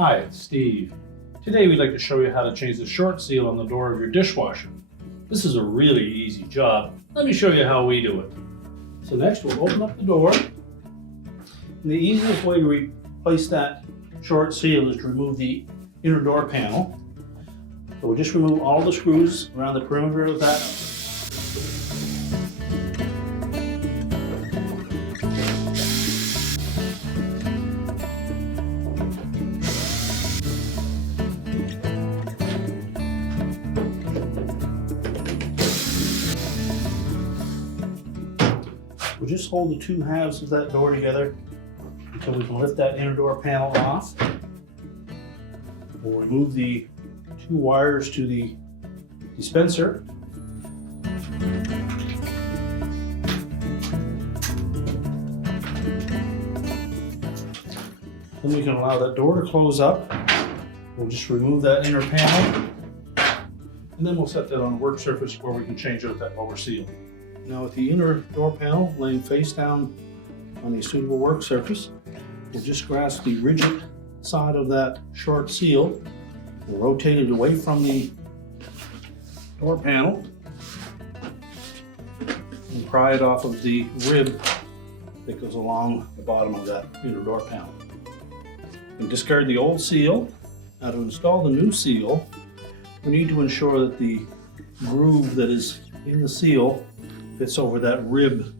Hi, it's Steve. Today we'd like to show you how to change the short seal on the door of your dishwasher. This is a really easy job. Let me show you how we do it. So next we'll open up the door. And the easiest way to replace that short seal is to remove the inner door panel. So we'll just remove all the screws around the perimeter of that. We'll just hold the two halves of that door together until we can lift that inner door panel off. We'll remove the two wires to the dispenser. Then we can allow that door to close up. We'll just remove that inner panel, and then we'll set that on a work surface where we can change out that lower seal. Now with the inner door panel laying face down on a suitable work surface, we'll just grasp the rigid side of that short seal. We'll rotate it away from the door panel and pry it off of the rib that goes along the bottom of that inner door panel. And discard the old seal. Now to install the new seal, we need to ensure that the groove that is in the seal fits over that rib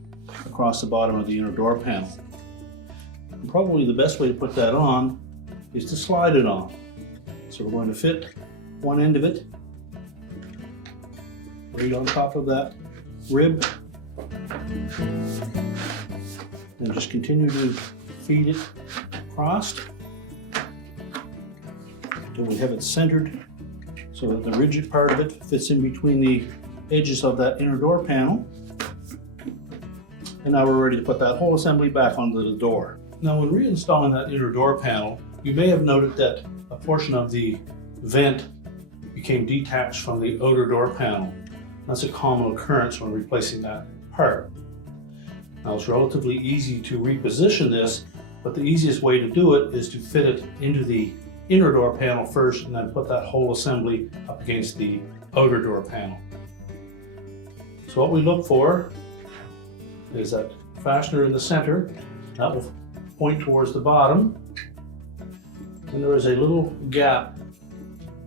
across the bottom of the inner door panel. And probably the best way to put that on is to slide it on. So we're going to fit one end of it right on top of that rib, and just continue to feed it across until we have it centered so that the rigid part of it fits in between the edges of that inner door panel. And now we're ready to put that whole assembly back onto the door. Now when reinstalling that inner door panel, you may have noted that a portion of the vent became detached from the outer door panel. That's a common occurrence when replacing that part. Now it's relatively easy to reposition this, but the easiest way to do it is to fit it into the inner door panel first and then put that whole assembly up against the outer door panel. So what we look for is that fastener in the center. That will point towards the bottom. And there is a little gap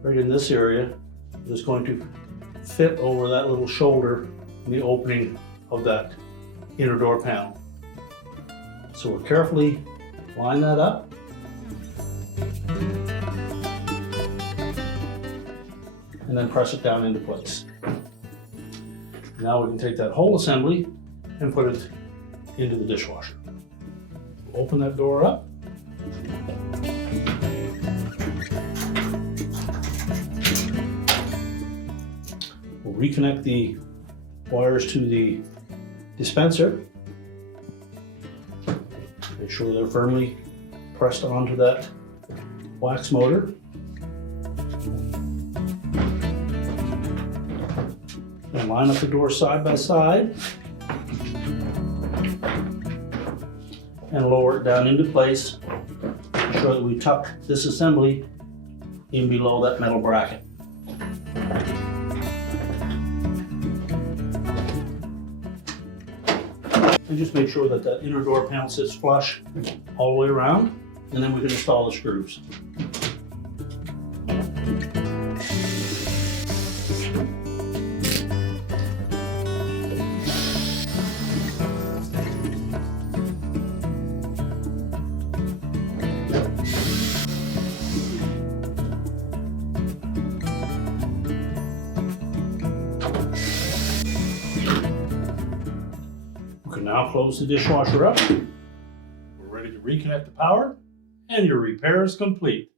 right in this area that's going to fit over that little shoulder in the opening of that inner door panel. So we'll carefully line that up. And then press it down into place. Now we can take that whole assembly and put it into the dishwasher. Open that door up. We'll reconnect the wires to the dispenser. Make sure they're firmly pressed onto that wax motor. And line up the door side by side and lower it down into place. Ensure that we tuck this assembly in below that metal bracket. And just make sure that that inner door panel sits flush all the way around, and then we can install the screws. You can now close the dishwasher up. We're ready to reconnect the power, and your repair is complete.